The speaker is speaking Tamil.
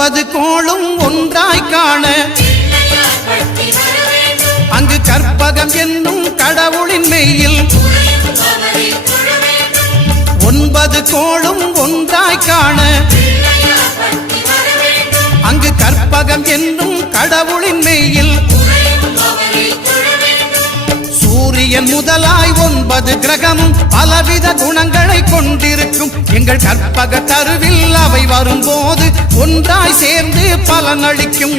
9 கோளும் ஒன்றாய் காண அங்கு கற்பகம் என்னும் கடவுளின் மெய்யில் 9 கோளும் ஒன்றாய் காண அங்கு கற்பகம் என்னும் கடவுளின் மெய்யில் சூரியன் முதலாய் 9 கிரகமும் பலவித குணங்களை கொண்டிருக்கும் எங்கள் கற்பக தருவில் அவை வரும்போது ஒன்றாய் சேர்ந்து பலனளிக்கும்.